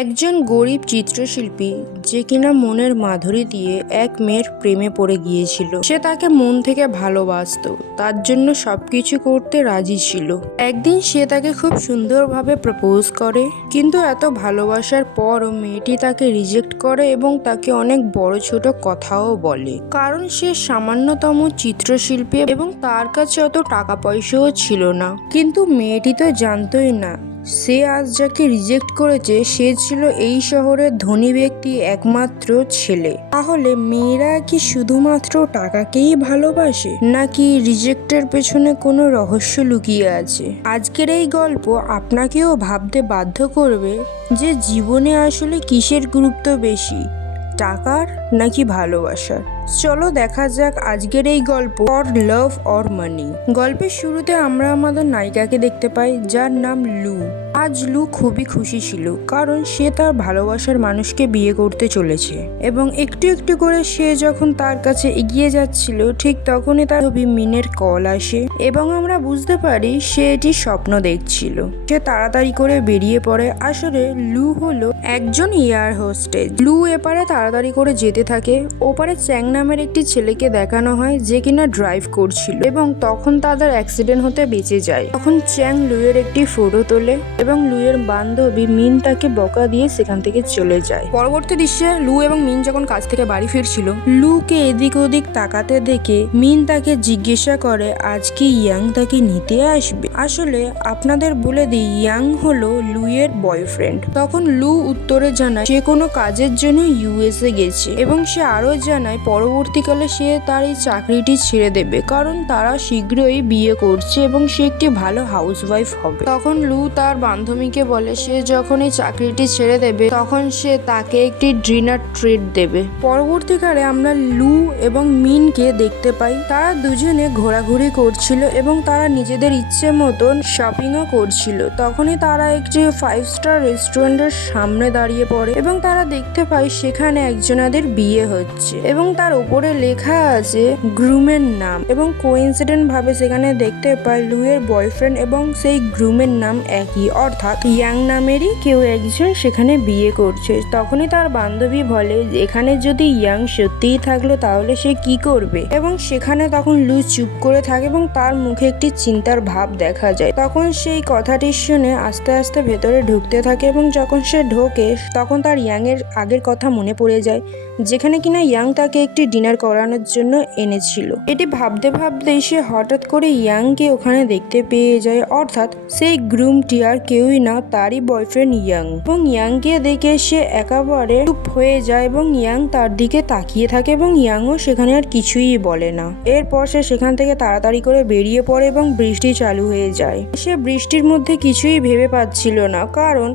একজন গরিব চিত্রশিল্পী যে কিনা মনের মাধুরী দিয়ে এক মেয়ের প্রেমে পড়ে গিয়েছিল। সে তাকে মন থেকে ভালোবাসতো, তার জন্য সবকিছু করতে রাজি ছিল। একদিন সে তাকে খুব সুন্দরভাবে প্রপোজ করে, কিন্তু এত ভালোবাসার পরও মেয়েটি তাকে রিজেক্ট করে এবং তাকে অনেক বড় ছোট কথাও বলে, কারণ সে সামান্যতম চিত্রশিল্পী এবং তার কাছে অত টাকা পয়সাও ছিল না। কিন্তু মেয়েটি তো জানতোই না সে আজ যাকে রিজেক্ট করেছে সে ছিল এই শহরের ধনী ব্যক্তি একমাত্র ছেলে। তাহলে মেয়েরা কি শুধুমাত্র টাকাকেই ভালোবাসে, নাকি রিজেক্টের পেছনে কোনো রহস্য লুকিয়ে আছে? আজকের এই গল্প আপনাকেও ভাবতে বাধ্য করবে যে জীবনে আসলে কিসের গুরুত্ব বেশি, টাকার নাকি ভালোবাসার। চলো দেখা যাক আজকের এই গল্প ফর লাভ অর মানি। গল্পের শুরুতে আমরা আমাদের নায়িকাকে দেখতে পাই, যার নাম লু। আজ লু খুবই খুশি ছিল, কারণ সে তার ভালোবাসার মানুষকে বিয়ে করতে চলেছে। এবং একটু একটু করে সে যখন তার কাছে এগিয়ে যাচ্ছিল, ঠিক তখনই তার ছবি মিনের কল আসে এবং আমরা বুঝতে পারি সে এটি স্বপ্ন দেখছিল। সে তাড়াতাড়ি করে বেরিয়ে পড়ে। আসলে লু হলো একজন এয়ার হোস্টেস। লু এপারে তাড়াতাড়ি করে যেতে থাকে। ওপারে চ্যাং নামের একটি ছেলেকে দেখানো হয় যে কিনা ড্রাইভ করছিল এবং তখন তাদের অ্যাক্সিডেন্ট হতে বেঁচে যায়। তখন চ্যাং লুয়ের একটি ফটো তোলে এবং লুয়ের বান্ধবী মিন তাকে বকা দিয়ে সেখান থেকে চলে যায়। পরবর্তী দৃশ্যে লু এবং মিন যখন কাজ থেকে বাড়ি ফিরছিল, লুকে এদিক ওদিক তাকাতে দেখে মিন তাকে জিজ্ঞাসা করে আজ কি ইয়াং তাকে নিতে আসবে। আসলে আপনাদের বলে দিই, ইয়াং হলো লুয়ের বয়ফ্রেন্ড। তখন লু উত্তরে জানায় সে কোনো কাজের জন্য ইউএসএ গেছে এবং সে আরো জানায় পরবর্তীকালে সে তার এই চাকরিটি ছেড়ে দেবে, কারণ তারা শীঘ্রই বিয়ে করছে এবং সে একটি ভালো হাউসওয়াইফ হবে। তখন লু তার বান্ধবীকে বলে সে যখন এই চাকরিটি ছেড়ে দেবে তখন সে তাকে একটি ডিনার ট্রিট দেবে। পরবর্তীকালে আমরা লু এবং মিনকে দেখতে পাই, তারা দুজনে ঘোরাঘুরি করছিল এবং তারা নিজেদের ইচ্ছে মতন শপিংও করছিল। তখনই তারা একটি 5 স্টার রেস্টুরেন্টের সামনে দাঁড়িয়ে পড়ে এবং তারা দেখতে পায় সেখানে একজনাদের বিয়ে হচ্ছে এবং তার উপরে লেখা আছে গ্রুমের নাম। এবং কোইন্সিডেন্ট ভাবে সেখানে দেখতে পায় লুয়ের বয়ফ্রেন্ড এবং সেই গ্রুমের নাম একই, অর্থাৎ ইয়াং নামেরই কেউ একজন সেখানে বিয়ে করছে। তখনই তার বান্ধবী বলে এখানে যদি ইয়াং সত্যিই থাকলো তাহলে সে কি করবে, এবং সেখানে তখন লু চুপ করে থাকে এবং তার মুখে একটি চিন্তার ভাব দেখা যায়। তখন সেই কথাটি শুনে আস্তে আস্তে ভেতরে ঢুকতে থাকে এবং যখন সে ঢোকে তখন তার ইয়াং এর আগের কথা মনে পড়ে যায়, যেখানে কিনা ইয়াং তাকে একটি ডিনার করানোর জন্য এনেছিল। এটি ভাবতে ভাবতেই সে হঠাৎ করে ইয়াংকে ওখানে দেখতে পেয়ে যায়, অর্থাৎ সেই গ্রুমটি আর কেউই না, তারই বয়ফ্রেন্ড ইয়াং। এবং ইয়াংকে দেখে সে একেবারে চুপ হয়ে যায় এবং ইয়াং তার দিকে তাকিয়ে থাকে এবং ইয়াংও সেখানে আর কিছুই বলে না। এরপর সে সেখান থেকে তাড়াতাড়ি করে বেরিয়ে পড়ে এবং বৃষ্টি চালু হয়ে যায়। সে বৃষ্টির মধ্যে কিছুই ভেবে পাচ্ছিল না, কারণ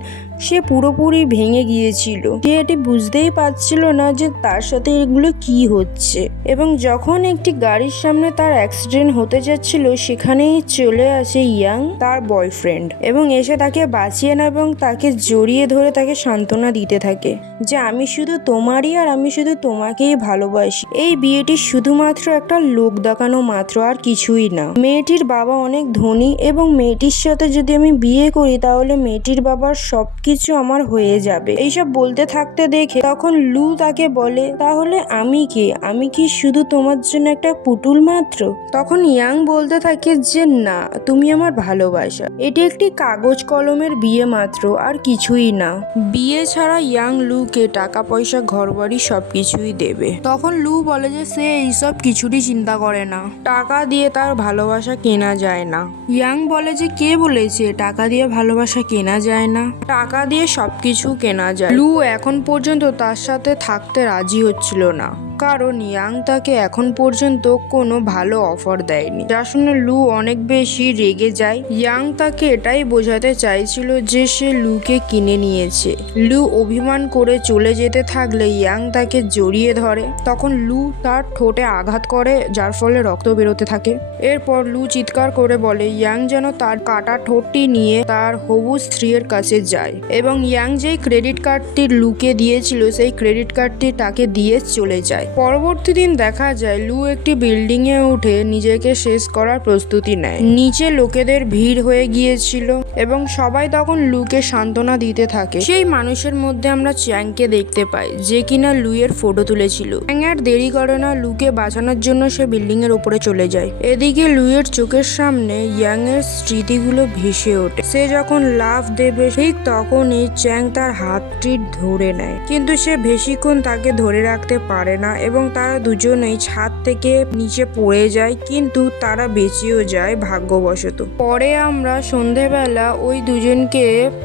সে পুরোপুরি ভেঙে গিয়েছিল। সে এটি বুঝতেই পারছিল না যে তার সাথে এগুলো কি হচ্ছে। এবং যখন একটি গাড়ির সামনে তার অ্যাক্সিডেন্ট হতে যাচ্ছিল সেখানেই চলে আসে ইয়াং, তার বয়ফ্রেন্ড, এবং এসে তাকে বাঁচিয়ে নেয় এবং তাকে জড়িয়ে ধরে তাকে সান্ত্বনা দিতে থাকে যে আমি শুধু তোমারই আর আমি শুধু তোমাকেই ভালোবাসি। এই বিয়েটি শুধুমাত্র একটা লোক দেখানো মাত্র, আর কিছুই না। মেয়েটির বাবা অনেক ধনী এবং মেয়েটির সাথে যদি আমি বিয়ে করি তাহলে মেয়েটির বাবার সবকিছু আমার হয়ে যাবে। এইসব বলতে থাকতে দেখে তখন লু তাকে বলে তাহলে আমি কে, আমি কি শুধু তোমার জন্য একটা পুতুল মাত্র? তখন ইয়াং বলতে থাকে যে না, তুমি আমার ভালোবাসা। এটি একটি কাগজ কলমের বিয়ে মাত্র, আর কিছুই না। বিয়ে ছাড়া ইয়াং লুকে টাকা পয়সা ঘরবাড়ি সবকিছুই দেবে। তখন লু বলে যে সে এইসব কিছুরই চিন্তা করে না, টাকা দিয়ে তার ভালোবাসা কেনা যায় না। ইয়াং বলে যে কে বলেছে টাকা দিয়ে ভালোবাসা কেনা যায় না, টাকা দিয়ে সবকিছু কেনা যায়। লু এখন পর্যন্ত তার সাথে থাকতে রাজি হচ্ছিল না, কারণ ইয়াং তাকে এখন পর্যন্ত কোনো ভালো অফার দেয়নি, যা শুনে লু অনেক বেশি রেগে যায়। ইয়াং তাকে এটাই বোঝাতে চাইছিল যে সে লুকে কিনে নিয়েছে। লু অভিমান করে চলে যেতে থাকলে ইয়াং তাকে জড়িয়ে ধরে। তখন লু তার ঠোঁটে আঘাত করে, যার ফলে রক্ত বেরোতে থাকে। এরপর লু চিৎকার করে বলে ইয়াং যেন তার কাটা ঠোঁটটি নিয়ে তার হবু স্ত্রীর কাছে যায়, এবং ইয়াং যেই ক্রেডিট কার্ডটি লুকে দিয়েছিল সেই ক্রেডিট কার্ডটি তাকে দিয়ে চলে যায়। পরবর্তী দিন দেখা যায় লু একটি বিল্ডিং এ উঠে নিজেকে শেষ করার প্রস্তুতি নেয়। নিচে লোকেদের ভিড় হয়ে গিয়েছিল এবং সবাই তখন লুকে সান্ত্বনা দিতে থাকে। সেই মানুষের মধ্যে আমরা চ্যাংকে দেখতে পাই, যে কিনা লুয়ের ফটো তুলেছিল। চ্যাং আর দেরি করে না, লুকে বাঁচানোর জন্য সে বিল্ডিং এর উপরে চলে যায়। এদিকে লুয়ের চোখের সামনে ইয়াং এর স্মৃতিগুলো ভেসে ওঠে। সে যখন লাফ দেবে ঠিক তখনই চ্যাং তার হাতটি ধরে নেয়, কিন্তু সে বেশিক্ষণ তাকে ধরে রাখতে পারে না এবং তারা দুজনেই ছাদ থেকে নিচে পড়ে যায়, কিন্তু তারা বেঁচেও যায় ভাগ্যবশত। পরে আমরা সন্ধেবেলা ওই দুজনকে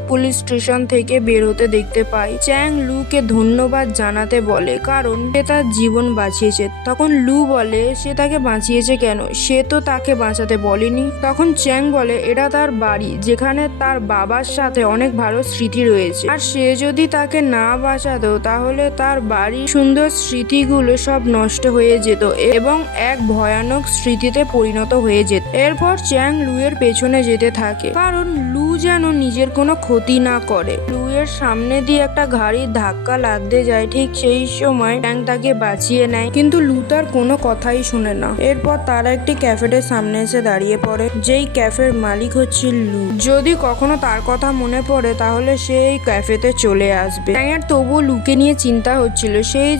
পুলিশ স্টেশন থেকে বের হতে দেখতে পাই। চ্যাং লুকে ধন্যবাদ জানাতে বলে কারণ সে তার জীবন বাঁচিয়েছে। তখন লু বলে সে তাকে বাঁচিয়েছে কেন, সে তো তাকে বাঁচাতে বলেনি। তখন চ্যাং বলে এটা তার বাড়ি, যেখানে তার বাবার সাথে অনেক ভালো স্মৃতি রয়েছে, আর সে যদি তাকে না বাঁচাতো তাহলে তার বাড়ির সুন্দর স্মৃতিগুলো সব নষ্ট হয়ে যেত এবং এক ভয়ানক স্মৃতিতে পরিণত হয়ে যেত। এরপর চ্যাং লুয়ের পেছনে যেতে থাকে কারণ লু যেন নিজের কোনো ক্ষতি না করে। লুয়ের সামনে দিয়ে একটা গাড়ির ধাক্কা লাগতে যায়, ঠিক সেই সময় চ্যাং তাকে বাঁচিয়ে নেয়, কিন্তু লু তার কোনো কথাই শুনে না। এরপর তারা একটি ক্যাফেটের সামনে এসে দাঁড়িয়ে পড়ে, যেই ক্যাফের মালিক হচ্ছে লু। যদি কখনো তার কথা মনে পড়ে তাহলে সে এই ক্যাফেতে চলে আসবে। চ্যাংয়ের তবুও লুকে নিয়ে চিন্তা হচ্ছিল, সেই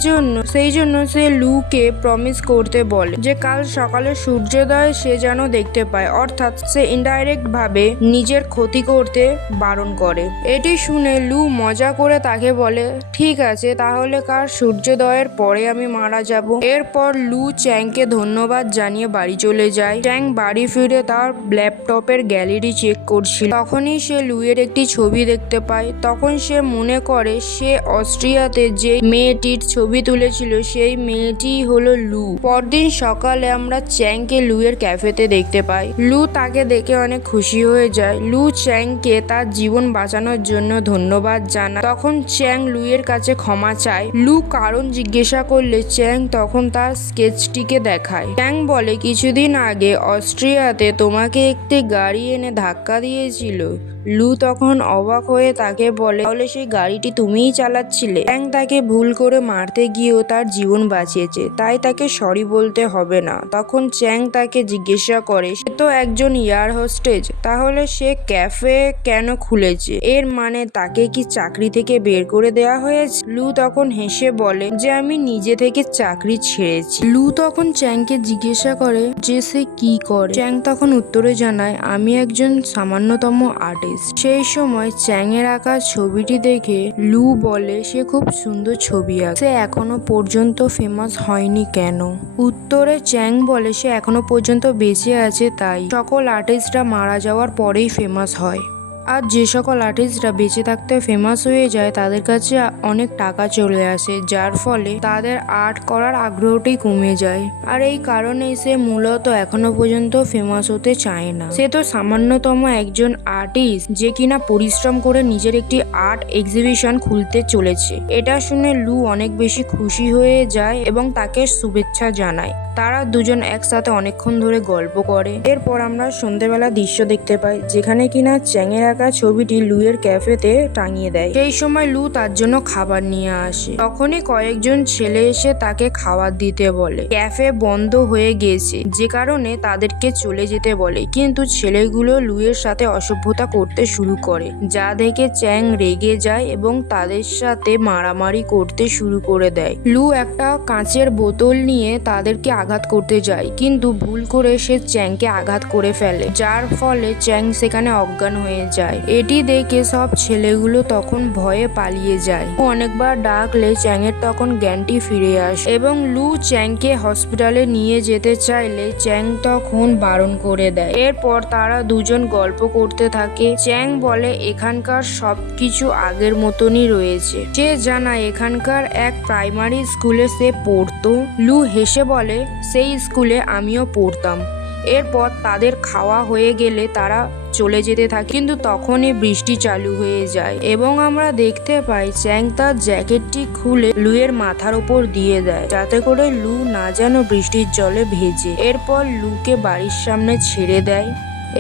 জন্য সে লুকে প্রমিস করতে বলে যে কাল সকালে সূর্যোদয় সে যেন দেখতে পায়, অর্থাৎ সে ইনডাইরেক্ট ভাবে নিজের ক্ষতি করতে বারণ করে। এটি শুনে লু মজা করে তাকে বলে ঠিক আছে, তাহলে কাল সূর্যোদয়ের পরে আমি মারা যাব। এরপর লু চ্যাংকে ধন্যবাদ জানিয়ে বাড়ি চলে যায়। চ্যাং বাড়ি ফিরে তার ল্যাপটপের গ্যালারি চেক করছিল, তখনই সে লুয়ের একটি ছবি দেখতে পায়। তখন সে মনে করে সে অস্ট্রিয়াতে যে মেয়েটির ছবি তুলেছিল সেই মেয়েটি হলো লু। পরদিন সকালে আমরা চ্যাংকে লুয়ের ক্যাফেতে দেখতে পাই। লু তাকে দেখে অনেক খুশি হয়ে যায়। লু চ্যাংকে তার জীবন বাঁচানোর জন্য ধন্যবাদ জানায়। তখন চ্যাং লুয়ের কাছে ক্ষমা চায়। লু কারণ জিজ্ঞাসা করলে চ্যাং তখন তার স্কেচটিকে দেখায়। চ্যাং বলে কিছুদিন আগে অস্ট্রিয়াতে তোমাকে একটি গাড়ি এনে ধাক্কা দিয়েছিল। লু তখন অবাক হয়ে তাকে বলে তাহলে সেই গাড়িটি তুমিই চালাচ্ছিলে। চ্যাং তাকে ভুল করে মারতে গিয়েও তার জীবন বাঁচিয়েছে, তাই তাকে সরি বলতে হবে না। তখন চ্যাং তাকে জিজ্ঞাসা করে সে তো একজন এয়ার হোস্টেজ, তাহলে সে ক্যাফে কেন খুলেছে, এর মানে তাকে কি চাকরি থেকে বের করে দেওয়া হয়েছে? লু তখন হেসে বলে যে আমি নিজে থেকে চাকরি ছেড়েছি। লু তখন চ্যাংকে জিজ্ঞাসা করে যে সে কি করে। চ্যাং তখন উত্তরে জানায় আমি একজন সামান্যতম আর্টিস্ট। সেই সময় চ্যাং এর আঁকা ছবিটি দেখে লু বলে সে খুব সুন্দর ছবি আঁকে, সে এখনো পর্যন্ত ফেমাস হয়নি কেন? উত্তরে চ্যাং বলে সে এখনো পর্যন্ত বেঁচে আছে, তাই সকল আর্টিস্টরা মারা যাওয়ার পরেই ফেমাস হয়, আর যে সকল আর্টিস্টরা বেঁচে থাকতে ফেমাস হয়ে যায় তাদের কাছে অনেক টাকা চলে আসে, যার ফলে তাদের আর্ট করার আগ্রহটি কমে যায়। আর এই কারণেই সে মূলত এখনো পর্যন্ত ফেমাস হতে চায় না। সে তো সামান্যতম একজন আর্টিস্ট যে কিনা পরিশ্রম করে নিজের একটি আর্ট এক্সিবিশন খুলতে চলেছে। এটা শুনে লু অনেক বেশি খুশি হয়ে যায় এবং তাকে শুভেচ্ছা জানায়। তারা দুজন একসাথে অনেকক্ষণ ধরে গল্প করে। এরপর আমরা সন্ধ্যেবেলা দৃশ্য দেখতে পাই, যেখানে কিনা চ্যাংয়ের আঁকা ছবিটি লুয়ের ক্যাফেতে টাঙিয়ে দেয়। সেই সময় লু তার জন্য খাবার নিয়ে আসে। তখনই কয়েকজন ছেলে এসে তাকে খাবার দিতে বলে। ক্যাফে বন্ধ হয়ে গেছে, যে কারণে তাদেরকে চলে যেতে বলে, কিন্তু ছেলেগুলো লুয়ের সাথে অসভ্যতা করতে শুরু করে, যা দেখে চ্যাং রেগে যায় এবং তাদের সাথে মারামারি করতে শুরু করে দেয়। লু একটা কাঁচের বোতল নিয়ে তাদেরকে আঘাত করতে যায়, কিন্তু ভুল করে সে চ্যাংকে আঘাত করে ফেলে, যার ফলে চ্যাং সেখানে অজ্ঞান হয়ে যায়। এটি দেখে সব ছেলেগুলো তখন ভয়ে পালিয়ে যায়। অনেকবার ডাকলে চ্যাংয়ের তখন জ্ঞানটি ফিরে আসে এবং লু চ্যাংকে হসপিটালে নিয়ে যেতে চাইলে চ্যাং তখন বারণ করে দেয়। এরপর তারা দুজন গল্প করতে থাকে। চ্যাং বলে এখানকার সবকিছু আগের মতনই রয়েছে। সে জানায় এখানকার এক প্রাইমারি স্কুলে সে পড়তো। লু হেসে বলে সেই স্কুলে আমিও পড়তাম। এরপর তাদের খাওয়া হয়ে গেলে তারা চলে যেতে থাকে, কিন্তু তখনই বৃষ্টি চালু হয়ে যায় এবং আমরা দেখতে পাই চ্যাং তার জ্যাকেটটি খুলে লুয়ের মাথার উপর দিয়ে দেয়, যাতে করে লু না যেন বৃষ্টির জলে ভেজে। এরপর লুকে বাড়ির সামনে ছেড়ে দেয়।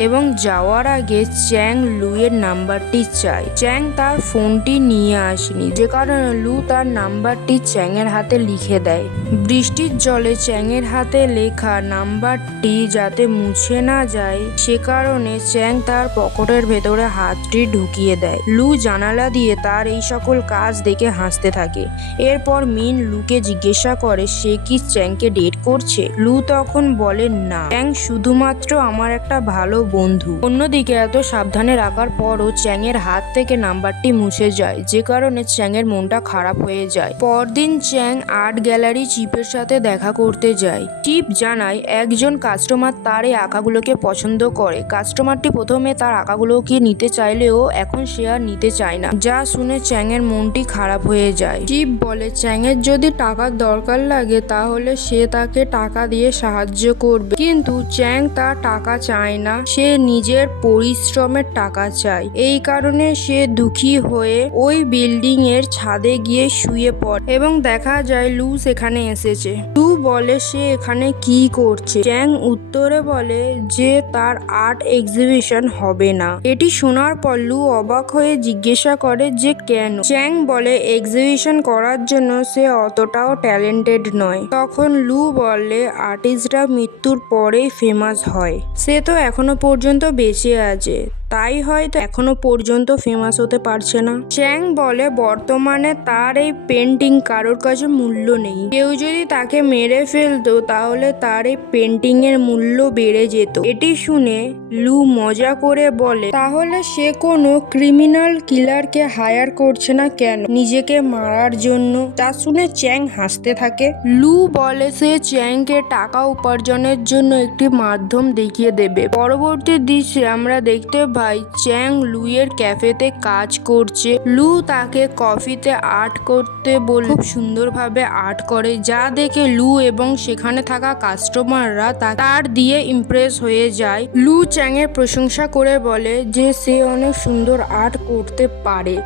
এবং যাওয়ার আগে চ্যাং লুয়ের নাম্বারটি চায়। চ্যাং তার ফোনটি নিয়ে আসেনি, যে কারণে লু তার নাম্বারটি চ্যাংয়ের হাতে লিখে দেয়। বৃষ্টির জলে চ্যাংয়ের হাতে লেখা নাম্বারটি যাতে মুছে না যায় সে কারণে চ্যাং তার পকেটের ভেতরে হাতটি ঢুকিয়ে দেয়। লু জানালা দিয়ে তার এই সকল কাজ দেখে হাসতে থাকে। এরপর মিন লুকে জিজ্ঞাসা করে সে কি চ্যাংকে ডেট করছে। লু তখন বলে না, চ্যাং শুধুমাত্র আমার একটা ভালো বন্ধু। অন্যদিকে এত সাবধানে রাখার পরও চ্যাংয়ের হাত থেকে নাম্বারটি মুছে যায়, যে কারণে চ্যাংয়ের মনটা খারাপ হয়ে যায়। পরদিন চ্যাং আর্ট গ্যালারি চিপের সাথে দেখা করতে যায়। চিপ জানায় একজন কাস্টমার তার এই আঁকাগুলোকে পছন্দ করে। কাস্টমারটি প্রথমে তার আঁকাগুলোকে নিতে চাইলেও এখন সে আর নিতে চায় না, যা শুনে চ্যাংয়ের মনটি খারাপ হয়ে যায়। চিপ বলে চ্যাংয়ের যদি টাকার দরকার লাগে তাহলে সে তাকে টাকা দিয়ে সাহায্য করবে, কিন্তু চ্যাং তার টাকা চায় না, সে নিজের পরিশ্রমের টাকা চায়। এই কারণে সে দুঃখী হয়ে ওই বিল্ডিং এর ছাদে গিয়ে শুয়ে পড়ে এবং দেখা যায় লু সেখানে এসেছে। লু বলে সে এখানে কি করছে। চ্যাং উত্তরে বলে যে তার আর্ট এক্সিবিশন হবে না। এটি শোনার পর লু অবাক হয়ে জিজ্ঞাসা করে যে কেন। চ্যাং বলে এক্সিবিশন করার জন্য সে অতটাও ট্যালেন্টেড নয়। তখন লু বলে আর্টিস্টরা মৃত্যুর পরেই ফেমাস হয়, সে তো এখনো পর্যন্ত বেঁচে আছে, তাই হয়তো এখনো পর্যন্ত ফেমাস হতে পারছে না। চ্যাং বলে বর্তমানে তার এই পেন্টিং কারোর কাছে মূল্য নেই, কেউ যদি তাকে মেরে ফেলতো তাহলে তার এই পেন্টিং এর মূল্য বেড়ে যেত। এটি শুনে লু মজা করে বলে তাহলে সে কোনো ক্রিমিনাল কিলারকে হায়ার করছে না কেন নিজেকে মারার জন্য। তা শুনে চ্যাং হাসতে থাকে। লু বলে সে চ্যাংকে টাকা উপার্জনের জন্য একটি মাধ্যম দেখিয়ে দেবে। পরবর্তী দৃশ্যে আমরা দেখতে পাই চ্যাং লুয়ের ক্যাফেতে কাজ করছে। লু তাকে কফিতে আর্ট করতে বলে খুব সুন্দরভাবে আর্ট করে, যা দেখে লু এবং সেখানে থাকা কাস্টমাররা তার দিয়ে ইমপ্রেস হয়ে যায়। লু চ্যাংয়ের প্রশংসা করে বলে যে সে অনেক সুন্দর আর্ট করতে পারে,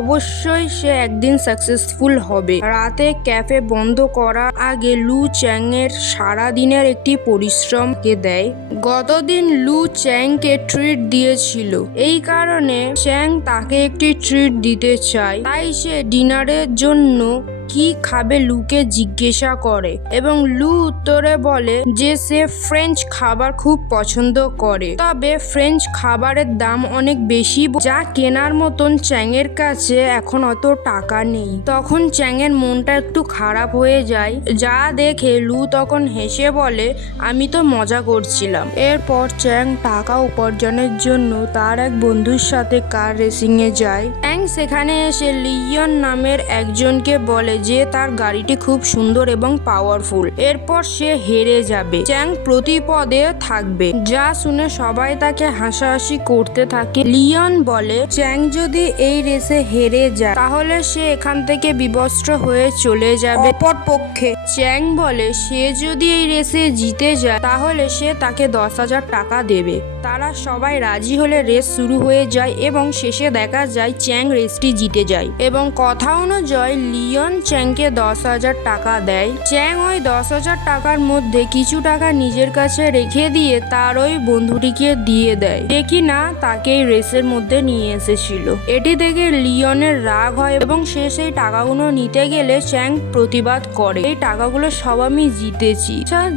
অবশ্যই সে একদিন সাকসেসফুল হবে। রাতে ক্যাফে বন্ধ করার আগে লু চ্যাংয়ের সারা দিনের একটি পরিশ্রমকে দেয়। গতদিন লু চ্যাংকে ট্রিট দিয়েছিল, এই কারণে চ্যাং তাকে একটি ট্রিট দিতে চায়। তাই সে ডিনারের জন্য কি খাবে লুকে জিজ্ঞাসা করে এবং লু উত্তরে বলে যে সে ফ্রেঞ্চ খাবার খুব পছন্দ করে, তবে ফ্রেঞ্চ খাবারের দাম অনেক বেশি, যা কেনার মতন চ্যাংয়ের কাছে এখন অত টাকা নেই। তখন চ্যাংয়ের মনটা একটু খারাপ হয়ে যায়, যা দেখে লু তখন হেসে বলে আমি তো মজা করছিলাম। এরপর চ্যাং টাকা উপার্জনের জন্য তার এক বন্ধুর সাথে কার রেসিং এ যায়। চ্যাং সেখানে এসে লিওন নামের একজনকে বলে যে তার গাড়িটি খুব সুন্দর এবং পাওয়ারফুল। এরপর সে হেরে যাবে, চ্যাং প্রতিপদে থাকবে, যা শুনে সবাই তাকে হাসাহাসি করতে থাকে। লিওন বলে চ্যাং যদি এই রেসে হেরে যায় তাহলে সে এখান থেকে বিবস্ত্র হয়ে চলে যাবে। অপরপক্ষে চ্যাং বলে সে যদি এই রেসে জিতে যায় তাহলে সে তাকে 10,000 টাকা দেবে। তারা সবাই রাজি হলে রেস শুরু হয়ে যায় এবং শেষে দেখা যায় চ্যাং রেসটি জিতে যায় এবং কথা অনুযায়ী লিওন চ্যাংকে 10,000 টাকা দেয়। চ্যাং ওই 10,000 টাকার মধ্যে কিছু টাকা নিজের কাছে রেখে দিয়ে তার ওই বন্ধুটিকে দিয়ে দেয়, যে কিনা তাকে এই রেসের মধ্যে নিয়ে এসেছিল। এটি দেখে লিওনের রাগ হয় এবং সে সেই টাকাগুলো নিতে গেলে চ্যাং প্রতিবাদ করে এই টাকাগুলো সব আমি জিতেছি,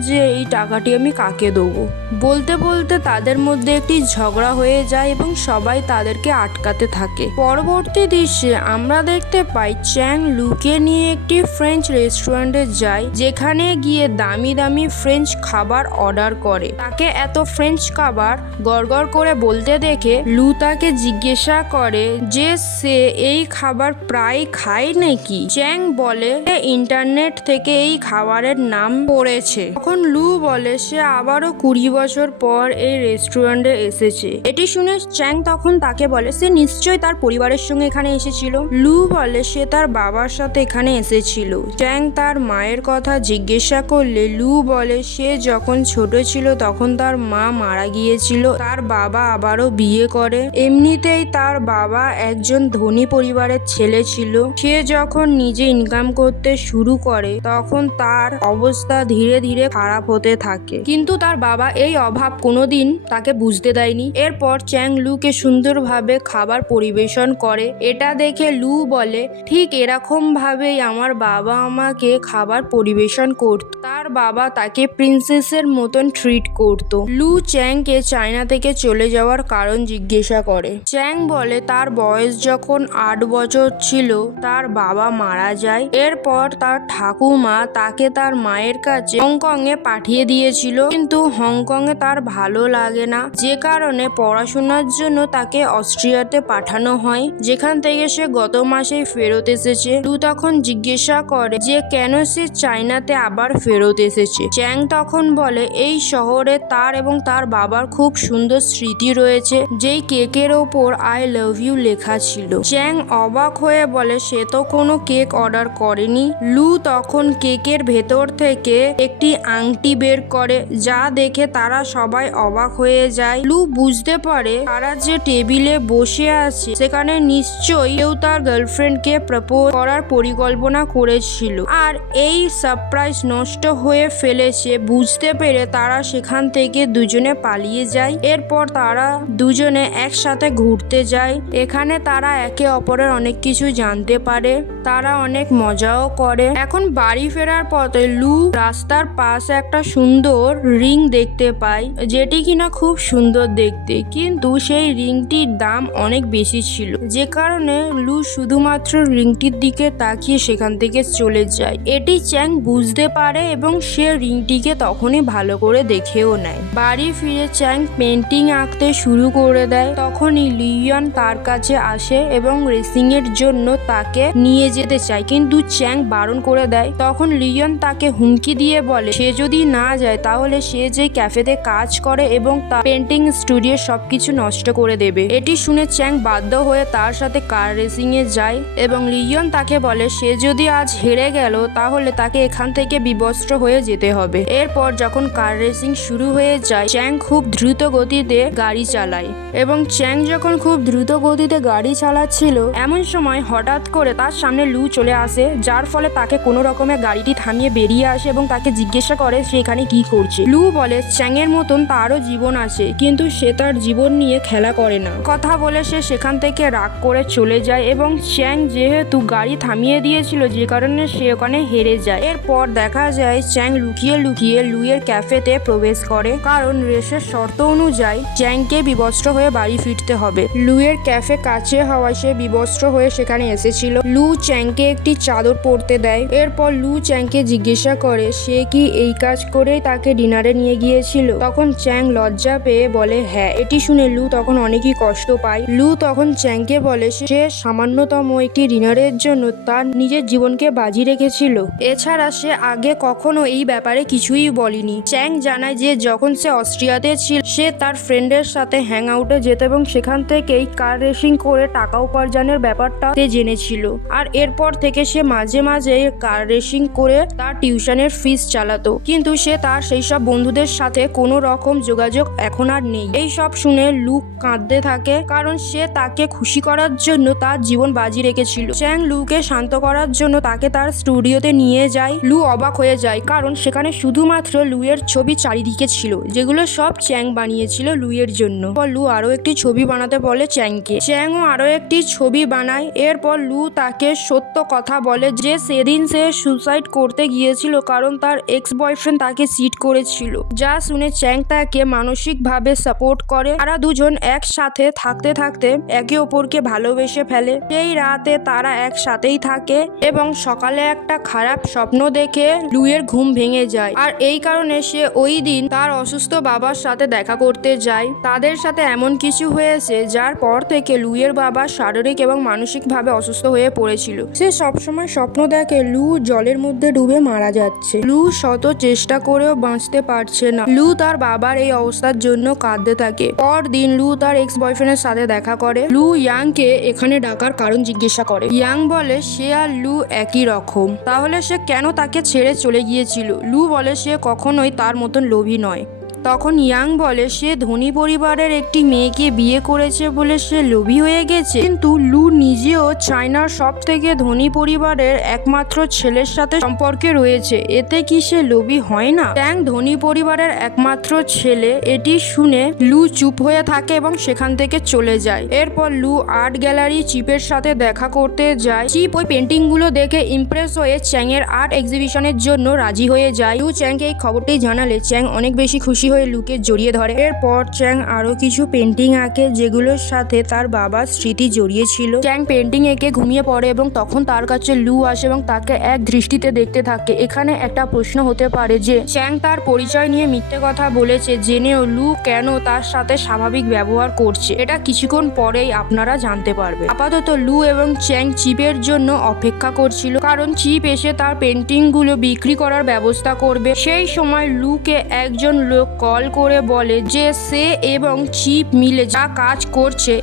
যে এই টাকাটি আমি কাকে দেবো। বলতে বলতে তাদের মধ্যে একটি ঝগড়া হয়ে যায় এবং সবাই তাদেরকে আটকাতে থাকে। পরবর্তী দৃশ্যে আমরা দেখতে পাই চ্যাং লুকে নিয়ে একটি ফ্রেঞ্চ রেস্টুরেন্টে যায়, যেখানে গিয়ে দামি দামি ফ্রেঞ্চ খাবার অর্ডার করে। তাকে এত ফ্রেঞ্চ খাবার গড়গড় করে বলতে দেখে লু তাকে জিজ্ঞাসা করে যে সে এই খাবার প্রায় খায় নাকি। চ্যাং বলে ইন্টারনেট থেকে এই খাবারের নাম পড়েছে। তখন লু বলে সে আবারও 20 বছর পর এই রেস্টুরেন্টে এসেছে। এটি শুনে চ্যাং তখন তাকে বলে সে নিশ্চয়ই তার পরিবারের সঙ্গে এখানে এসেছিল। লু বলে সে তার বাবার সাথে এখানে এসেছিল। চ্যাং তার মায়ের কথা জিজ্ঞাসা করলে লু বলে সে যখন ছোট ছিল তখন তার মা মারা গিয়েছিল, তার বাবা আবারও বিয়ে করে। এমনিতেই তার বাবা একজন ধনী পরিবারের ছেলে ছিল। সে যখন নিজে ইনকাম করতে শুরু করে তখন তার অবস্থা ধীরে ধীরে খারাপ হতে থাকে, কিন্তু তার বাবা এই অভাব কোনোদিন তাকে বুঝতে দেয়নি। এরপর চ্যাং লুকে সুন্দরভাবে খাবার পরিবেশন করে। এটা দেখে লু বলে, ঠিক এরকম ভাবেই আমার বাবা আমাকে খাবার পরিবেশন করত। তার বাবা তাকে প্রিন্সেসের মতন ট্রিট করত। লু চ্যাংকে চায়না থেকে চলে যাওয়ার কারণ জিজ্ঞাসা করে। চ্যাং বলে তার বয়স যখন 8 বছর ছিল তার বাবা মারা যায়। এরপর তার ঠাকুমা তাকে তার মায়ের কাছে হংকং এ পাঠিয়ে দিয়েছিল, কিন্তু হংকং এ তার ভালো লাগে না, যে কারণে পড়াশোনার জন্য তাকে অস্ট্রিয়াতে পাঠানো হয়, যেখান থেকে সে গত মাসেই ফেরত এসেছে। লু তখন জিজ্ঞাসা করে যে কেন সে চায়নাতে আবার ফেরত এসেছে। চ্যাং তখন বলে এই শহরে তার এবং তার বাবার খুব সুন্দর স্মৃতি রয়েছে, যেই কেকের ওপর আই লাভ ইউ লেখা ছিল। চ্যাং অবাক হয়ে বলে সে তো কোনো কেক অর্ডার করেনি। লু তখন কেকের ভেতর থেকে একটি আংটি বের করে, যা দেখে তারা সবাই অবাক হয়ে যায়। লু বুঝতে পারে তারা যে টেবিলে বসে আছে সেখানে নিশ্চয়ই কেউ তার গার্লফ্রেন্ডকে প্রপোজ করার পরিকল্পনা করেছিল, আর এই সারপ্রাইজ নষ্ট হয়ে ফেলেছে। বুঝতে পেরে তারা সেখান থেকে দুজনে পালিয়ে যায়। এরপর তারা দুজনে একসাথে ঘুরতে যায়। এখানে তারা একে অপরের অনেক কিছু জানতে পারে, তারা অনেক মজাও করে। এখন বাড়ি ফেরার পথে লু রাস্তার পাশে একটা সুন্দর রিং দেখতে পায়, যেটি কিনা খুব সুন্দর দেখতে, কিন্তু সেই রিংটির দাম অনেক বেশি ছিল, যে কারণে লু শুধুমাত্র রিংটির দিকে তাকিয়ে সেখান থেকে চলে যায়। এটি চ্যাং বুঝতে পারে এবং সে রিংটিকে তখনই ভালো করে দেখেও নেয়। বাড়ি ফিরে চ্যাং পেন্টিং আঁকতে শুরু করে দেয়। তখনই লিওন তার কাছে আসে এবং রেসিং এর জন্য তাকে নিয়ে যেতে চায়, কিন্তু চ্যাং বারণ করে দেয়। তখন লিওন তাকে হুমকি দিয়ে বলে সে যদি না যায় তাহলে সে যে ক্যাফেতে কাজ করে এবং তার পেন্টিং স্টুডিও সবকিছু নষ্ট করে দেবে। এটি শুনে চ্যাং বাধ্য হয়ে তার সাথে কার রেসিং এ যায় এবং লিওন তাকে বলে সে যদি আজ হেরে গেল তাহলে তাকে এখান থেকে বিবস্ত্র হয়ে যেতে হবে। এরপর যখন কার রেসিং শুরু হয়ে যায়, চ্যাং খুব দ্রুত গতিতে গাড়ি চালায় এবং চ্যাং যখন খুব দ্রুত গতিতে গাড়ি চালাচ্ছিল, এমন সময় হঠাৎ করে তার সামনে লু চলে আসে, যার ফলে তাকে কোনো রকমের গাড়িটি থামিয়ে বেরিয়ে আসে এবং তাকে জিজ্ঞাসা করে সে এখানে কি করছে। লু বলে চ্যাং এর মতন তারও জীবন আছে, কিন্তু সে তার জীবন নিয়ে খেলা করে না। কথা বলে সে সেখান থেকে রাগ করে চলে যায় এবং চ্যাং যেহেতু গাড়ি থামিয়ে দিয়েছিল যে কারণে সে ওখানে হেরে যায়। এরপর দেখা যায় চ্যাং লুকিয়ে লুকিয়ে লুয়ের ক্যাফেতে প্রবেশ করে, কারণ রেসের শর্ত অনুযায়ী চ্যাংকে বিবস্ত্র হয়ে বাড়ি ফিরতে হবে। লুয়ের ক্যাফে কাছে হওয়ায় সে বিবস্ত্র হয়ে সেখানে এসেছিল। লু চ্যাংকে একটি চাদর পরতে দেয়। এরপর লু চ্যাংকে জিজ্ঞাসা করে সে কি এই কাজ করেই তাকে ডিনারে নিয়ে গিয়েছিল। তখন চ্যাং লজ্জা পেয়ে বলে হ্যাঁ। এটি শুনে লু তখন অনেকই কষ্ট পায়। লু তখন চ্যাংকে বলে সে সামান্যতম একটি ডিনারের জন্য তার নিজের জীবনকে বাজি রেখেছিল, এছাড়া সে আগে কখনো এই ব্যাপারে কিছুই বলেনি। চ্যাং জানায় যে যখন সে অস্ট্রিয়াতে ছিল সে তার ফ্রেন্ডের সাথে হ্যাং আউটে যেত এবং সেখান থেকেই কার রেসিং করে টাকা উপার্জনের ব্যাপারটা সে জেনেছিল, আর এরপর থেকে সে মাঝে মাঝে কার রেসিং করে তার টিউশনের ফিস চালাতো, কিন্তু সে তার সেই সব বন্ধুদের সাথে কোনো রকম যোগাযোগ এখন আর নেই। এই সব শুনে লু কাঁদতে থাকে, কারণ সে তাকে খুশি করার জন্য তার জীবন বাজি রেখেছিল। চ্যাং লুকে শান্ত করার জন্য তাকে তার স্টুডিওতে নিয়ে যায়। লু অবাক হয়ে যায়, কারণ সেখানে শুধুমাত্র লুয়ের ছবি চারিদিকে ছিল, যেগুলো সব চ্যাং বানিয়েছিল লুয়ের জন্য। লু আরো একটি ছবি বানাতে বলে চ্যাংকে। চ্যাংও আরো একটি ছবি বানায়। এরপর লু তাকে সত্য কথা বলে যে সেদিন সে সুসাইড করতে গিয়েছিল কারণ তার এক্স বয়ফ্রেন্ড তাকে চিট করেছিল, যা শুনে চ্যাং তাকে মানসিকভাবে সাপোর্ট করে। তারা দুজন একসাথে থাকতে থাকতে একে অপরকে ভালোবেসে ফেলে। সেই রাতে তারা একসাথেই থাকে এবং সকালে একটা খারাপ স্বপ্ন দেখে লুয়ের ঘুম ভেঙে যায়, আর এই কারণে সে ওই দিন তার অসুস্থ বাবার সাথে দেখা করতে যায়। তাদের সাথে এমন কিছু হয়েছে যার পর থেকে লুয়ের বাবা শারীরিক এবং মানসিকভাবে অসুস্থ হয়ে পড়েছিল। সে সবসময় স্বপ্ন দেখে লু জলের মধ্যে ডুবে মারা যাচ্ছে। লু শত চেষ্টা করেও বাঁচতে পারছে না। লু তার বাবার এই অবস্থার জন্য কাঁদতে থাকে। পরদিন লু তার এক্স বয়ফ্রেন্ডের সাথে দেখা করে। লু ইয়াংকে এখানে ডাকার কারণ জিজ্ঞাসা করে। ইয়াং বলে সে আর লু একই রকম, তাহলে সে কেন তাকে ছেড়ে চলে গিয়েছিল। লু বলে সে কখনোই তার মতন লোভী নয়। তখন ইয়াং বলে সে ধনী পরিবারের একটি মেয়েকে বিয়ে করেছে বলে সে লোভী হয়ে গেছে, কিন্তু লু নিজেও চায়নার সব থেকে ধনী পরিবারের একমাত্র ছেলের সাথে সম্পর্কে রয়েছে, এতে কি সে লোভী হয় না? চ্যাং ধনী পরিবারের একমাত্র ছেলে, এটি শুনে লু চুপ হয়ে থাকে এবং সেখান থেকে চলে যায়। এরপর লু আর্ট গ্যালারি চিপের সাথে দেখা করতে যায়। চিপ ওই পেন্টিং গুলো দেখে ইমপ্রেস হয়ে চ্যাং এর আর্ট এক্সিবিশনের জন্য রাজি হয়ে যায়। লু চ্যাংকে এই খবরটি জানালে চ্যাং অনেক বেশি খুশি হয়ে লুকে জড়িয়ে ধরে। এরপর চ্যাং আরো কিছু পেন্টিং আঁকে যেগুলোর সাথে তার বাবার স্মৃতি জড়িয়ে ছিল। চ্যাং পেন্টিং এঁকে ঘুমিয়ে পড়ে এবং তখন তার কাছে লু আসে এবং তাকে এক দৃষ্টিতে দেখতে থাকে। এখানে একটা প্রশ্ন হতে পারে যে চ্যাং তার পরিচয় নিয়ে মিথ্যে কথা বলেছে জেনেও লু কেন তার সাথে স্বাভাবিক ব্যবহার করছে, এটা কিছুক্ষণ পরেই আপনারা জানতে পারবে। আপাতত লু এবং চ্যাং চিপের জন্য অপেক্ষা করছিল, কারণ চিপ এসে তার পেন্টিং গুলো বিক্রি করার ব্যবস্থা করবে। সেই সময় লুকে একজন লোক কল করে বলে যে সে এবং চিপ মিলে যা কাজ করছে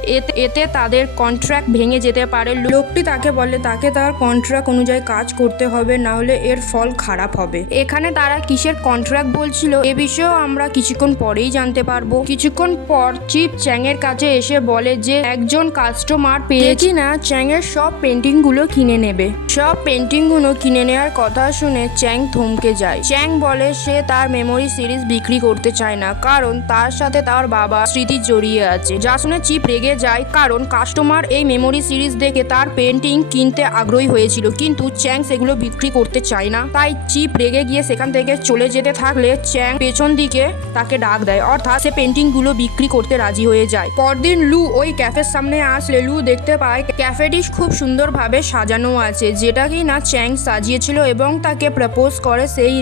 এতে তাদের কন্ট্রাক্ট ভেঙে যেতে পারে। লোকটি তাকে বলে তাকে তার কন্ট্রাক্ট অনুযায়ী কাজ করতে হবে, না হলে এর ফল খারাপ হবে। এখানে তারা কিসের কন্ট্রাক্ট বলছিল এ বিষয়েও আমরা কিছুক্ষণ পরেই জানতে পারবো। কিছুক্ষণ পর চিপ চ্যাং এর কাছে এসে বলে যে একজন কাস্টমার পেয়েছি না চ্যাং এর সব পেন্টিং গুলো কিনে নেবে। সব পেন্টিং গুলো কিনে নেওয়ার কথা শুনে চ্যাং থমকে যায়। চ্যাং বলে সে তার মেমোরি সিরিজ বিক্রি করতে চায় না, কারণ তার সাথে তার বাবা স্মৃতি জড়িয়ে আছে। যা শুনে চিপ রেগে যায়, কারণ কাস্টমার এই মেমোরি সিরিজ দেখে তার পেন্টিং কিনতে আগ্রহী হয়েছিল, কিন্তু চ্যাং সেগুলো বিক্রি করতে চায় না। তাই চিপ রেগে গিয়ে সেখান থেকে চলে যেতে থাকলে চ্যাং পেছন দিকে তাকে ডাক দেয়, অর্থাৎ সে পেন্টিং গুলো বিক্রি করতে রাজি হয়ে যায়। পরদিন লু ওই ক্যাফের সামনে আসলে লু দেখতে পায় ক্যাফেটি খুব সুন্দরভাবে সাজানো আছে, যেটা কি না চ্যাং সাজিয়েছিল এবং তাকে প্রপোজ করে সেই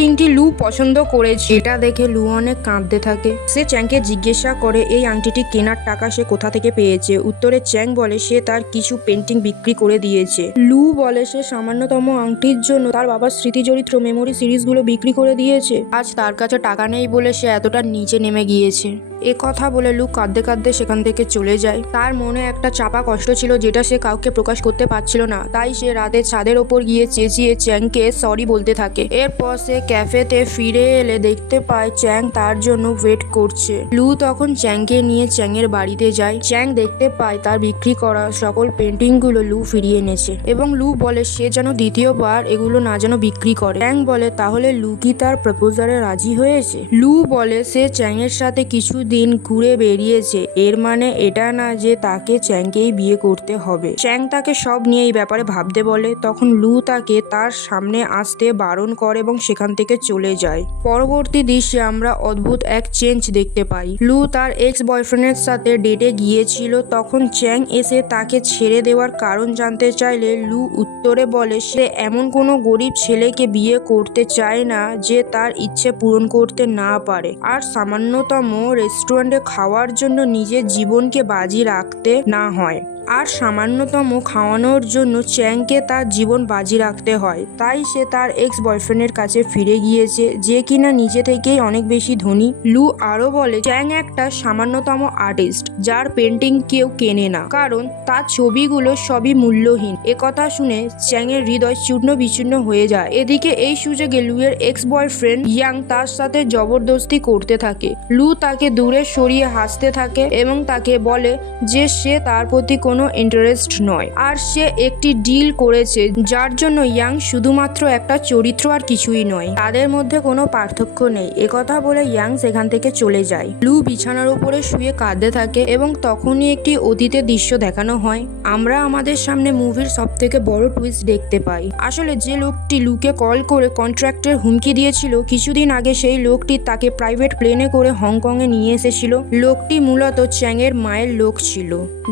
রিংটি লু পছন্দ করেছে। এটা দেখে লু অনেক কাঁদতে থাকে। সে চ্যাংকে জিজ্ঞাসা করে এই আংটিটি কেনার টাকা সে কোথা থেকে পেয়েছে। উত্তরে চ্যাং বলে সে তার কিছু পেন্টিং বিক্রি করে দিয়েছে। লু বলে সে সামান্যতম আংটির জন্য তার বাবার স্মৃতিজড়িত মেমোরি সিরিজগুলো বিক্রি করে দিয়েছে। আজ তার কাছে টাকা নেই বলে সে এতটা নিচে নেমে গিয়েছে। এ কথা বলে লু কাঁদতে কাঁদতে সেখান থেকে চলে যায়। তার মনে একটা চাপা কষ্ট ছিল যেটা সে কাউকে প্রকাশ করতে পারছিল না, তাই সে রাতে ছাদের ওপর গিয়ে চেঁচিয়ে চ্যাংকে সরি বলতে থাকে। এরপর সে ক্যাফেতে ফিরে এলে দেখতে পায় চ্যাং তার জন্য ওয়েট করছে। লু তখন চ্যাংকে নিয়ে চ্যাংয়ের বাড়িতে যায়। চ্যাং দেখতে পায় তার বিক্রি করা সকল পেন্টিং গুলো লু ফিরিয়ে এনেছে এবং লু বলে সে যেন দ্বিতীয়বার এগুলো না যেন বিক্রি করে। চ্যাং বলে তাহলে লু কি তার প্রপোজালে রাজি হয়েছে। লু বলে সে চ্যাংয়ের সাথে কিছুদিন ঘুরে বেরিয়েছে, এর মানে এটা না যে তাকে চ্যাংকেই বিয়ে করতে হবে। চ্যাং তাকে সব নিয়ে এই ব্যাপারে ভাবতে বলে। তখন লু তাকে তার সামনে আসতে বারণ করে এবং সেখান থেকে চলে যায়। পরবর্তী দৃশ্যে আমরা অদ্ভুত এক চেঞ্জ দেখতে পাই। লু তার এক্স বয়ফ্রেন্ডের সাথে ডেটে গিয়েছিল, তখন চ্যাং এসে তাকে ছেড়ে দেওয়ার কারণ জানতে চাইলে লু উত্তরে বলে সে এমন কোনো গরিব ছেলেকে বিয়ে করতে চায় না যে তার ইচ্ছে পূরণ করতে না পারে, আর সামান্যতম রেস্টুরেন্টে খাওয়ার জন্য নিজের জীবনকে বাজি রাখতে না হয়। আর সামান্যতম খাওয়ানোর জন্য চ্যাংকে তার জীবন বাজি রাখতে হয়। তাই সে তার এক্স বয়ফ্রেন্ডের কাছে ফিরে গিয়েছে, যে কিনা নিজে থেকেই অনেক বেশি ধনী। লু আরো বলে চ্যাং একটা সামান্যতম আর্টিস্ট যার পেন্টিং কেউ কেনে না, কারণ তার ছবিগুলো সবই মূল্যহীন। একথা শুনে চ্যাংয়ের হৃদয় চূর্ণ বিচূর্ণ হয়ে যায়। এদিকে এই সুযোগে লুয়ের এক্স বয়ফ্রেন্ড ইয়াং তার সাথে জবরদস্তি করতে থাকে। লু তাকে দূরে সরিয়ে হাসতে থাকে এবং তাকে বলে যে সে তার প্রতি কোনো ইন্টারেস্ট নয়, আর সে একটি ডিল করেছে যার জন্য ইয়াং শুধুমাত্র একটা চরিত্র আর কিছুই নয়, তাদের মধ্যে কোনো পার্থক্য নেই। একথা বলে ইয়াং সেখান থেকে চলে যায়। লু বিছানার উপরে শুয়ে কাঁদতে থাকে এবং তখনই একটি অতীতের দৃশ্য দেখানো হয়। আমরা আমাদের সামনে মুভির সব থেকে বড় টুইস্ট দেখতে পাই। আসলে যে লোকটি লুকে কল করে কন্ট্রাক্টের হুমকি দিয়েছিল, কিছুদিন আগে সেই লোকটি তাকে প্রাইভেট প্লেনে করে হংকং এ নিয়ে এসেছিল। লোকটি মূলত চ্যাংয়ের মায়ের লোক ছিল,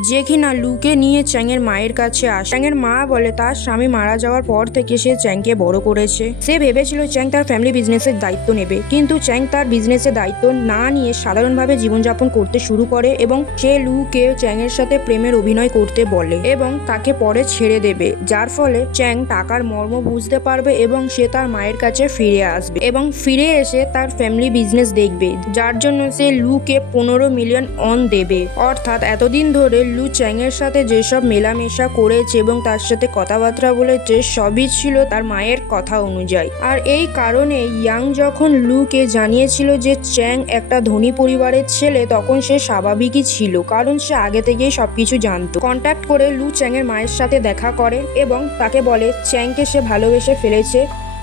যে কিনা লুকে নিয়ে চ্যাংয়ের মায়ের কাছে আসে। চ্যাংয়ের মা বলে তার স্বামী মারা যাওয়ার পর থেকে সে চ্যাংকে বড় করেছে। সে ভেবেছিল চ্যাং তার ফ্যামিলি বিজনেসের দায়িত্ব নেবে, কিন্তু চ্যাং তার বিজনেসের দায়িত্ব না নিয়ে সাধারণভাবে জীবনযাপন করতে শুরু করে এবং সে লুকে চ্যাংয়ের সাথে প্রেমের অভিনয় করতে বলে এবং তাকে পরে ছেড়ে দেবে, যার ফলে চ্যাং টাকার মর্ম বুঝতে পারবে এবং সে তার মায়ের কাছে ফিরে আসবে এবং ফিরে এসে তার ফ্যামিলি বিজনেস দেখবে, যার জন্য সে লুকে 15 মিলিয়ন অন দেবে। অর্থাৎ এতদিন ধরে লু চ্যাংয়ের সাথে যেসব মেলামেশা করেছে এবং তার সাথে কথাবার্তা বলেছে সবই ছিল তার মায়ের কথা অনুযায়ী। আর এই কারণে ইয়াং যখন লুকে জানিয়েছিল যে চ্যাং একটা ধনী পরিবারের ছেলে, তখন সে স্বাভাবিকই ছিল, কারণ সে আগে থেকেই সবকিছু জানতো। কন্ট্যাক্ট করে লু চ্যাংয়ের মায়ের সাথে দেখা করে এবং তাকে বলে চ্যাংকে সে ভালোবেসে ফেলেছে,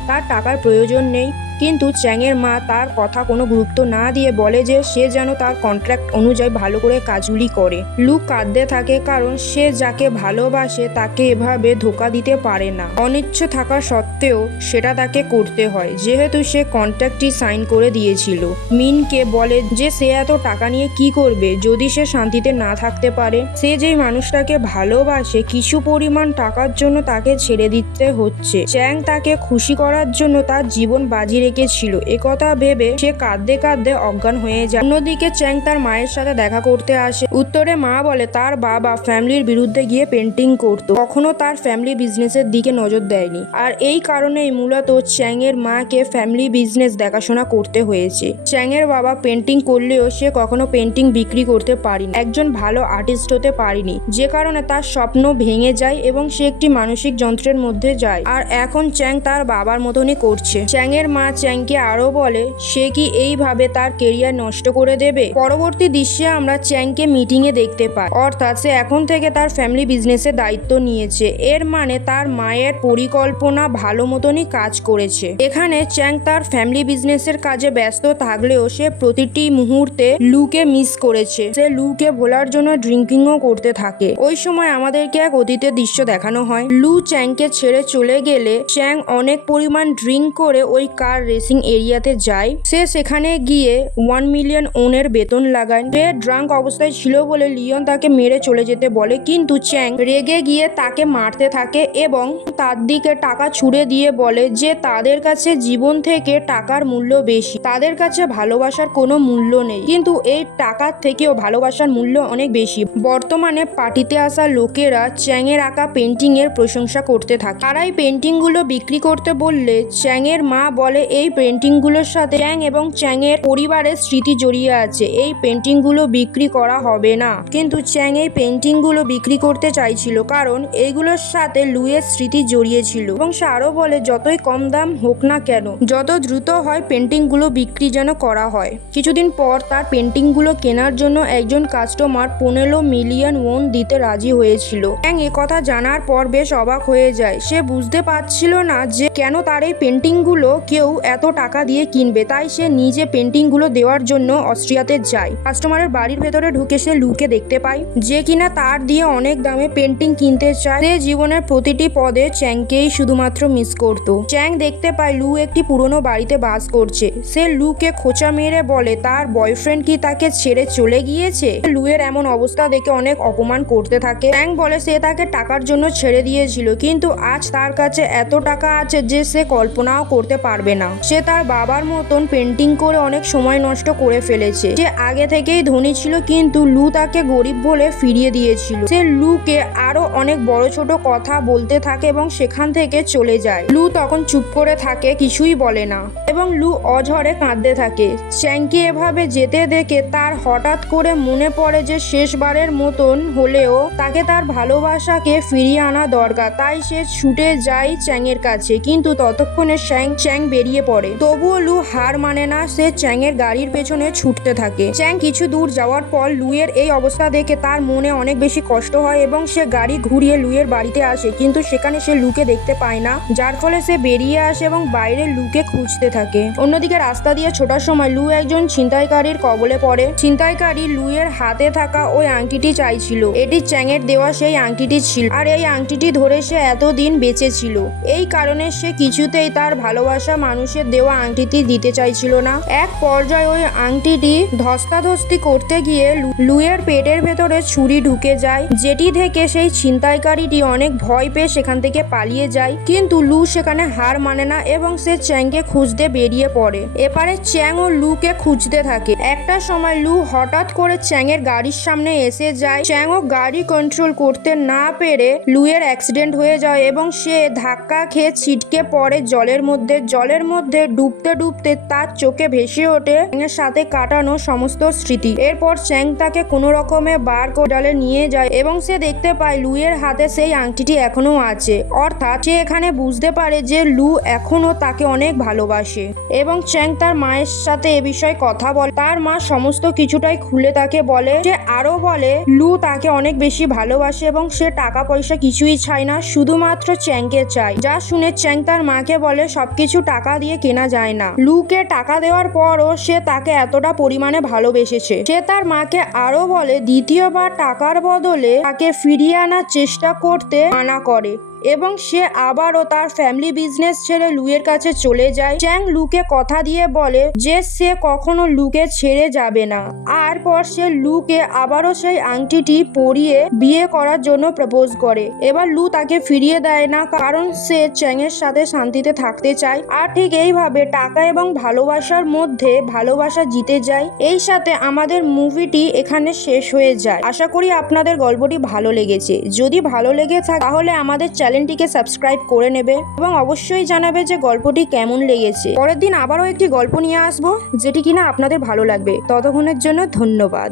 তার টাকার প্রয়োজন নেই। কিন্তু চ্যাংয়ের মা তার কথা কোনো গুরুত্ব না দিয়ে বলে যে সে যেন তার কন্ট্রাক্ট অনুযায়ী ভালো করে কাজগুলি করে। লু কাঁদতে থাকে, কারণ সে যাকে ভালোবাসে তাকে এভাবে ধোকা দিতে পারে না। অনিচ্ছা থাকা সত্ত্বেও সেটা তাকে করতে হয়, যেহেতু সে কন্ট্রাক্টটি সাইন করে দিয়েছিল। মিনকে বলে যে সে এত টাকা নিয়ে কি করবে যদি সে শান্তিতে না থাকতে পারে। সে যেই মানুষটাকে ভালোবাসে কিছু পরিমাণ টাকার জন্য তাকে ছেড়ে দিতে হচ্ছে। চ্যাং তাকে খুশি করার জন্য তার জীবন বাজি রেখেছিল, একথা ভেবে সে কাঁদতে কাঁদতে অজ্ঞান হয়ে যায়। অন্যদিকে চ্যাং তার মায়ের সাথে দেখা করতে আসে। উত্তরে মা বলে তার বাবা ফ্যামিলির বিরুদ্ধে গিয়ে পেন্টিং করত, কখনো তার ফ্যামিলি বিজনেসের দিকে নজর দেয়নি। আর এই কারণেই মূলত চ্যাং এর মাকে ফ্যামিলি বিজনেস দেখাশোনা করতে হয়েছে। চ্যাং এর বাবা পেন্টিং করলেও সে কখনো পেন্টিং বিক্রি করতে পারেনি, একজন ভালো আর্টিস্ট হতে পারেনি, যে কারণে তার স্বপ্ন ভেঙে যায় এবং সে একটি মানসিক যন্ত্রের মধ্যে যায়। আর এখন চ্যাং তার বাবার মতনই করছে। চ্যাং এর মা চ্যাংকে আরো বলে সে কি এইভাবে তার কেরিয়ার নষ্ট করে দেবে। পরবর্তী দৃশ্যে আমরা চ্যাংকে মিটিং এ দেখতে পাই, অর্থাৎ সে এখন থেকে তার ফ্যামিলি বিজনেসের দায়িত্ব নিয়েছে। এর মানে তার মায়ের পরিকল্পনা ভালো মতনই কাজ করেছে। এখানে চ্যাং তার ফ্যামিলি বিজনেসের কাজে ব্যস্ত থাকলেও সে প্রতিটি মুহূর্তে লুকে মিস করেছে। সে লুকে ভোলার জন্য ড্রিঙ্কিংও করতে থাকে। ওই সময় আমাদেরকে এক অতীতের দৃশ্য দেখানো হয়। লু চ্যাংকে ছেড়ে চলে গেলে চ্যাং অনেক পরিমাণ ড্রিঙ্ক করে ওই কার রেসিং এরিয়াতে যায়। সে সেখানে গিয়ে 1 মিলিয়ন ওনের বেতন লাগায়। সে ড্রাঙ্ক অবস্থায় ছিল বলে লিওন তাকে মেরে চলে যেতে বলে, কিন্তু চ্যাং রেগে গিয়ে তাকে মারতে থাকে এবং তার দিকে টাকা ছুড়ে দিয়ে বলে যে তাদের কাছে জীবন থেকে টাকার মূল্য বেশি, তাদের কাছে ভালোবাসার কোনো মূল্য নেই, কিন্তু এই টাকার থেকেও ভালোবাসার মূল্য অনেক বেশি। বর্তমানে পার্টিতে আসা লোকেরা চ্যাং এর আঁকা পেন্টিং এর প্রশংসা করতে থাকে। তারাই পেন্টিং গুলো বিক্রি করতে বললে চ্যাং এর মা বলে এই পেন্টিং গুলোর সাথে চ্যাং এবং চ্যাং এর পরিবারের স্মৃতি জড়িয়ে আছে, এই পেন্টিং গুলো বিক্রি করা হবে না। কিন্তু চ্যাং এই পেন্টিং গুলো বিক্রি করতে চাইছিল, কারণ এইগুলোর সাথে লুয়ের স্মৃতি জড়িয়ে ছিল এবং সে আরো বলে যতই কম দাম হোক না কেন, যত দ্রুত হয় পেন্টিং গুলো বিক্রি যেন করা হয়। কিছুদিন পর তার পেন্টিং গুলো কেনার জন্য একজন কাস্টমার 15 মিলিয়ন ওন দিতে রাজি হয়েছিল। চ্যাং এ কথা জানার পর বেশ অবাক হয়ে যায়। সে বুঝতে পারছিল না যে কেন তার এই পেন্টিং গুলো কেউ এত টাকা দিয়ে কিনবে, তাই সে নিজে পেন্টিং গুলো দেওয়ার জন্য অস্ট্রিয়াতে যায়। কাস্টমারের বাড়ির ভেতরে ঢুকে সে লুকে দেখতে পায়, যে কিনা তার দিয়ে অনেক দামে পেন্টিং কিনতে চায়। সে জীবনের প্রতিটি পদে চ্যাংকেই শুধুমাত্র মিস করত। চ্যাং দেখতে পায় লু একটি পুরনো বাড়িতে বাস করছে। সে লুকে খোঁচা মেরে বলে তার বয়ফ্রেন্ড কি তাকে ছেড়ে চলে গিয়েছে। লুয়ের এমন অবস্থা দেখে অনেক অপমান করতে থাকে। চ্যাং বলে সে তাকে টাকার জন্য ছেড়ে দিয়েছিল, কিন্তু আজ তার কাছে এত টাকা আছে যে সে কল্পনাও করতে পারবে না। সে তার বাবার মতন পেন্টিং করে অনেক সময় নষ্ট করে ফেলেছে। সে আগে থেকেই ধনী ছিল, কিন্তু লু তাকে গরিব বলে ফিরিয়ে দিয়েছিল। সে লুকে আরো অনেক বড় ছোট কথা বলতে থাকে এবং সেখান থেকে চলে যায়। লু তখন চুপ করে থাকে, কিছুই বলে না এবং লু অঝরে কাঁদতে থাকে। চ্যাংকে এভাবে যেতে দেখে তার হঠাৎ করে মনে পড়ে যে শেষবারের মতন হলেও তাকে তার ভালোবাসাকে ফিরিয়ে আনা দরকার। তাই সে ছুটে যায় চ্যাং এর কাছে, কিন্তু ততক্ষণে চ্যাং বেরিয়ে পড়ে। তবুও লু হার মানে না, সে চ্যাং এর গাড়ির পেছনে ছুটতে থাকে। চ্যাং কিছু দূর যাওয়ার পর লুয়ের এই অবস্থা দেখে তার মনে অনেক বেশি কষ্ট হয় এবং সে গাড়ি ঘুরিয়ে লুয়ের বাড়িতে আসে, কিন্তু সেখানে সে লুকে দেখতে পায় না, যার ফলে সে বেরিয়ে আসে এবং বাইরে লুকে খুঁজতে থাকে। অন্যদিকে রাস্তা দিয়ে ছোটার সময় লু একজন ছিনতাইকারীর কবলে পড়ে। ছিনতাইকারী লুয়ের হাতে থাকা ওই আংটিটি চাইছিল। এটি চ্যাং এর দেওয়া সেই আংটিটি ছিল, আর এই আংটিটি ধরে সে এতদিন বেঁচে ছিল। এই কারণে সে কিছুতেই তার ভালোবাসা মানুষের দেওয়া আংটিটি দিতে চাইছিল না। এক পর্যায়ে ওই আংটিটি ধস্তাধস্তি করতে গিয়ে লুয়ের পেটের ভেতরে ছুরি ঢুকে যায়, যেটি থেকে সেই ছিনতাইকারীটি অনেক ভয় পেয়ে সেখান থেকে পালিয়ে যায়। কিন্তু লু সেখানে হার মানে না এবং সে চ্যাংকে খুঁজতে বেরিয়ে পড়ে। এপারে চ্যাং ও লুকে খুঁজতে থাকে। একটা সময় লু হঠাৎ করে চ্যাং এর গাড়ির সামনে এসে যায়। চ্যাং ও গাড়ি কন্ট্রোল করতে না পেরে লুয়ের অ্যাক্সিডেন্ট হয়ে যায় এবং সে ধাক্কা খেয়ে ছিটকে পড়ে জলের মধ্যে। মধ্যে ডুবতে ডুবতে তার চোখে ভেসে ওঠে চ্যাংয়ের সাথে কাটানো সমস্ত স্মৃতি। এরপর চ্যাং তাকে কোনো রকমে বার কোডালে নিয়ে যায় এবং সে দেখতে পায় লুইয়ের হাতে সেই আংটিটি এখনো আছে। অর্থাৎ সে এখানে বুঝতে পারে যে লু এখনো তাকে অনেক ভালোবাসে এবং চ্যাং তার মায়ের সাথে এ বিষয়ে কথা বলে। তার মা সমস্ত কিছুটাই খুলে তাকে বলে। সে আরো বলে লু তাকে অনেক বেশি ভালোবাসে এবং সে টাকা পয়সা কিছুই চায় না, শুধুমাত্র চ্যাংকে চায়। যা শুনে চ্যাং তার মাকে বলে সবকিছু টাকা দিয়ে কেনা যায় না। লুকে টাকা দেওয়ার পরও সে তাকে এতটা পরিমাণে ভালোবেসেছে। সে তার মাকে আরো বলে দ্বিতীয়বার টাকার বদলে তাকে ফিরিয়ে আনার চেষ্টা করতে মানা করে এবং সে আবারও তার ফ্যামিলি বিজনেস ছেড়ে লুয়ের কাছে চলে যায়। চ্যাং লুকে কথা দিয়ে বলে যে সে কখনো লুকে ছেড়ে যাবে না। আর পর সে লুকে আবারও সেই আংটিটি পরিয়ে বিয়ে করার জন্য প্রপোজ করে। এবার লু তাকে ফিরিয়ে দেয় না, কারণ সে চ্যাং এর সাথে শান্তিতে থাকতে চায়। আর ঠিক এইভাবে টাকা এবং ভালোবাসার মধ্যে ভালোবাসা জিতে যায়। এই সাথে আমাদের মুভিটি এখানে শেষ হয়ে যায়। আশা করি আপনাদের গল্পটি ভালো লেগেছে। যদি ভালো লেগে থাকে তাহলে আমাদের চ্যানেলটিকে সাবস্ক্রাইব করে নেবে এবং অবশ্যই জানাবে যে গল্পটি কেমন লেগেছে। পরের দিন আবারও একটি গল্প নিয়ে আসবো যেটি কিনা আপনাদের ভালো লাগবে। ততক্ষণের জন্য ধন্যবাদ।